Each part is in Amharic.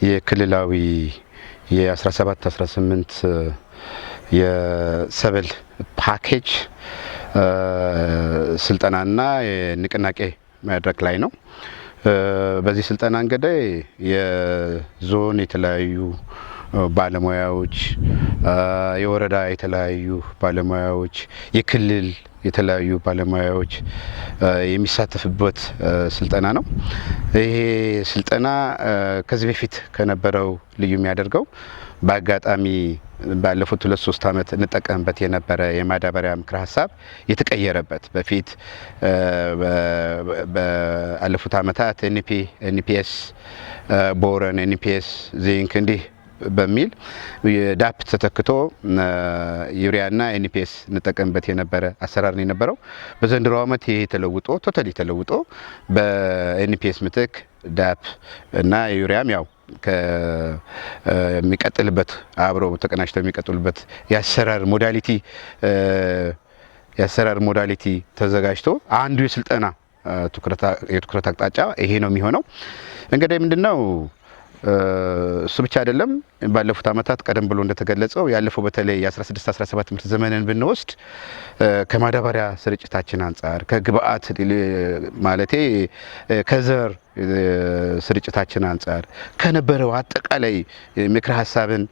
የክልላዊ የ17 18 የሰብል ፓኬጅ ስልጠናና የንቅናቄ መድረክ ላይ ነው። በዚህ ስልጠና እንግዲህ የዞን የተለያዩ ባለሙያዎች፣ የወረዳ የተለያዩ ባለሙያዎች፣ የክልል የተለያዩ ባለሙያዎች የሚሳተፉበት ስልጠና ነው። ይሄ ስልጠና ከዚህ በፊት ከነበረው ልዩ የሚያደርገው በአጋጣሚ ባለፉት 2-3 ዓመት እንጠቀምበት የነበረ የማዳበሪያ ምክረ ሀሳብ የተቀየረበት በፊት ባለፉት ዓመታት ኤንፒኤስ፣ ቦረን፣ ኤንፒኤስ፣ ዚንክ እንዲህ በሚል ዳፕ ተተክቶ ዩሪያና ኤንፒኤስ እንጠቀምበት የነበረ አሰራር ነው የነበረው። በዘንድሮ ዓመት ይሄ ተለውጦ ቶታሊ ተለውጦ በኤንፒኤስ ምትክ ዳፕ እና ዩሪያም ያው ከሚቀጥልበት አብረው ተቀናጅተው የሚቀጥሉበት የአሰራር ሞዳሊቲ ተዘጋጅቶ አንዱ የስልጠና የትኩረት አቅጣጫ ይሄ ነው የሚሆነው። እንግዲህ ምንድነው እሱ ብቻ አይደለም። ባለፉት ዓመታት ቀደም ብሎ እንደተገለጸው ያለፈው በተለይ የ16-17 ትምህርት ዘመንን ብንወስድ ከማዳበሪያ ስርጭታችን አንጻር ከግብአት ማለቴ ከዘር ስርጭታችን አንጻር ከነበረው አጠቃላይ ምክረ ሀሳብን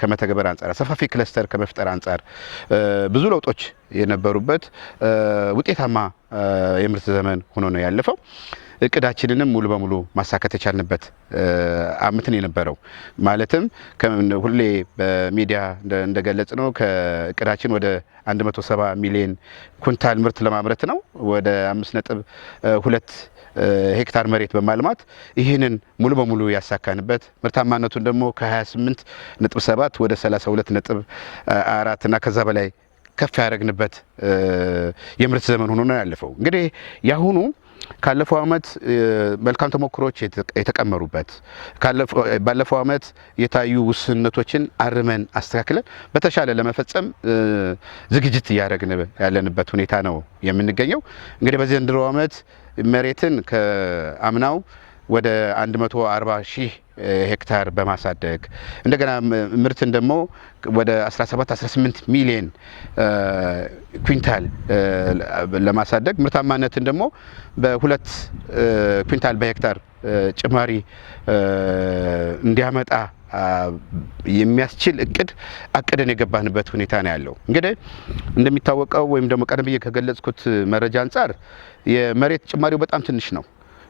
ከመተግበር አንጻር ሰፋፊ ክለስተር ከመፍጠር አንጻር ብዙ ለውጦች የነበሩበት ውጤታማ የምርት ዘመን ሆኖ ነው ያለፈው። እቅዳችንንም ሙሉ በሙሉ ማሳካት የቻልንበት ዓመት ነው የነበረው። ማለትም ሁሌ በሚዲያ እንደገለጽ ነው ከእቅዳችን ወደ 170 ሚሊዮን ኩንታል ምርት ለማምረት ነው ወደ 5.2 ሄክታር መሬት በማልማት ይህንን ሙሉ በሙሉ ያሳካንበት፣ ምርታማነቱን ደግሞ ከ28.7 ወደ 32.4 እና ከዛ በላይ ከፍ ያደረግንበት የምርት ዘመን ሆኖ ነው ያለፈው። እንግዲህ ያሁኑ ካለፈው ዓመት መልካም ተሞክሮች የተቀመሩበት ባለፈው ዓመት የታዩ ውስንነቶችን አርመን አስተካክለን በተሻለ ለመፈጸም ዝግጅት እያደረግን ያለንበት ሁኔታ ነው የምንገኘው። እንግዲህ በዘንድሮ ዓመት መሬትን ከአምናው ወደ 140,000 ሄክታር በማሳደግ እንደገና ምርትን ደግሞ ወደ 17-18 ሚሊዮን ኩንታል ለማሳደግ ምርታማነትን ደግሞ በ2 ኩንታል በሄክታር ጭማሪ እንዲያመጣ የሚያስችል እቅድ አቅደን የገባንበት ሁኔታ ነው ያለው። እንግዲህ እንደሚታወቀው ወይም ደግሞ ቀደም ብዬ ከገለጽኩት መረጃ አንጻር የመሬት ጭማሪው በጣም ትንሽ ነው።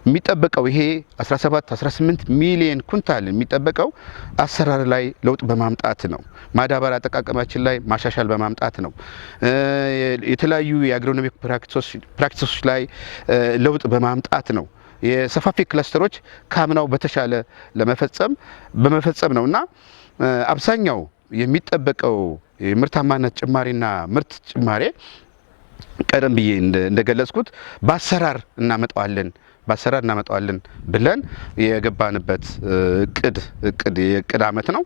የሚጠበቀው ይሄ 17-18 ሚሊዮን ኩንታል የሚጠበቀው አሰራር ላይ ለውጥ በማምጣት ነው። ማዳበሪያ አጠቃቀማችን ላይ ማሻሻል በማምጣት ነው። የተለያዩ የአግሮኖሚክ ፕራክቲሶች ላይ ለውጥ በማምጣት ነው። የሰፋፊ ክለስተሮች ካምናው በተሻለ በመፈጸም ነው እና አብዛኛው የሚጠበቀው የምርታማነት ጭማሪና ምርት ጭማሬ ቀደም ብዬ እንደገለጽኩት በአሰራር እናመጣዋለን ብለን የገባንበት የእቅድ ዓመት ነው።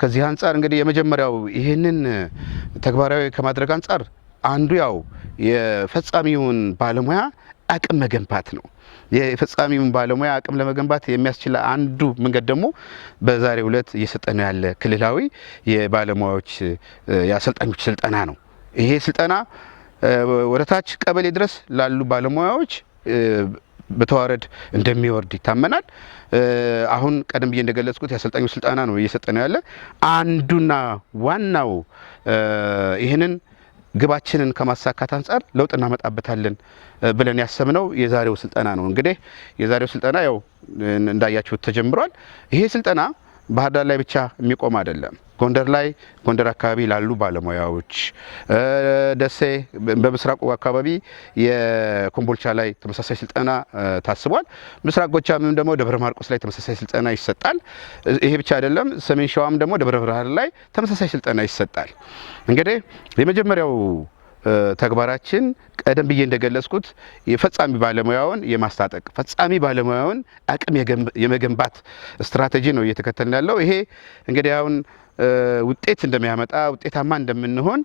ከዚህ አንጻር እንግዲህ የመጀመሪያው ይህንን ተግባራዊ ከማድረግ አንጻር አንዱ ያው የፈጻሚውን ባለሙያ አቅም መገንባት ነው። የፈጻሚውን ባለሙያ አቅም ለመገንባት የሚያስችል አንዱ መንገድ ደግሞ በዛሬው ዕለት እየሰጠነው ያለ ክልላዊ የባለሙያዎች የአሰልጣኞች ስልጠና ነው። ይሄ ስልጠና ወደ ታች ቀበሌ ድረስ ላሉ ባለሙያዎች በተዋረድ እንደሚወርድ ይታመናል። አሁን ቀደም ብዬ እንደገለጽኩት የአሰልጣኞች ስልጠና ነው እየሰጠነው ያለ። አንዱና ዋናው ይህንን ግባችንን ከማሳካት አንጻር ለውጥ እናመጣበታለን ብለን ያሰብነው የዛሬው ስልጠና ነው። እንግዲህ የዛሬው ስልጠና ያው እንዳያችሁት ተጀምሯል። ይሄ ስልጠና ባህር ዳር ላይ ብቻ የሚቆም አይደለም። ጎንደር አካባቢ ላሉ ባለሙያዎች፣ ደሴ በምስራቁ አካባቢ የኮምቦልቻ ላይ ተመሳሳይ ስልጠና ታስቧል። ምስራቅ ጎጃምም ደግሞ ደብረ ማርቆስ ላይ ተመሳሳይ ስልጠና ይሰጣል። ይሄ ብቻ አይደለም፣ ሰሜን ሸዋም ደግሞ ደብረ ብርሃን ላይ ተመሳሳይ ስልጠና ይሰጣል። እንግዲህ የመጀመሪያው ተግባራችን ቀደም ብዬ እንደገለጽኩት የፈጻሚ ባለሙያውን የማስታጠቅ ፈጻሚ ባለሙያውን አቅም የመገንባት ስትራቴጂ ነው እየተከተልን ያለው። ይሄ እንግዲህ አሁን ውጤት እንደሚያመጣ ውጤታማ እንደምንሆን